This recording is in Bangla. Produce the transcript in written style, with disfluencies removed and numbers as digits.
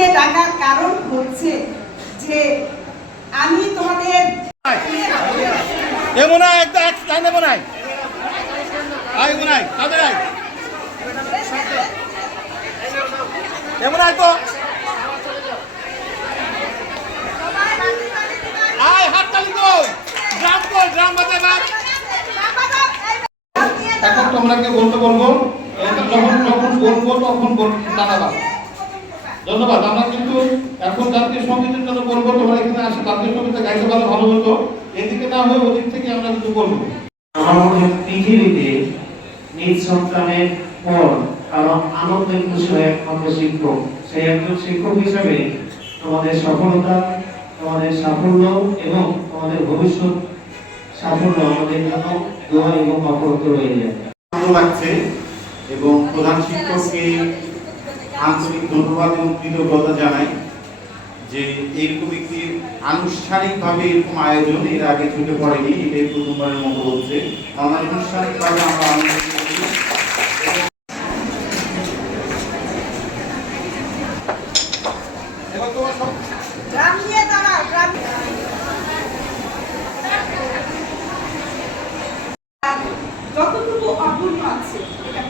আজকে ডাকার কারণ হচ্ছে যে আমি তোমাদের এমন একটা এক লাইনে বানাই আই বানাই তাদের আই এমন আই তো আই হাত তালি কই গ্রাম বাজে না এখন তোমরাকে বলতে বলবো যখন বলবো তখন জানাবা। ধন্যবাদ। আমরা কিন্তু এখন জাতীয় সঙ্গীতের জন্য বলবো, তোমরা এখানে আসে জাতীয় সঙ্গীতে গাইতে পারলে ভালো হতো, এদিকে না হয়ে ওদিক থেকে আমরা কিন্তু বলবো। আমাদের পৃথিবীতে নিজ সন্তানের পর কারণ আনন্দ খুশি হয় একমাত্র শিক্ষক। সেই একজন শিক্ষক হিসেবে তোমাদের সফলতা, তোমাদের সাফল্য এবং তোমাদের ভবিষ্যৎ সাফল্য আমাদের জন্য দোয়া এবং অপরত রয়ে যায়। ভালো লাগছে এবং প্রধান শিক্ষককে আন্তরিক ধন্যবাদ এবং কৃতজ্ঞতা জানাই যে এরকম একটি আনুষ্ঠানিকভাবে এরকম আয়োজন এর আগে ছুটে পড়েনি, এটাই প্রথমবারের মতো হচ্ছে। অনানুষ্ঠানিকভাবে আমরা আনন্দ করছি। গ্রাম নিয়ে দাঁড়াও, গ্রাম যতটুকু অপূর্ণ আছে এটা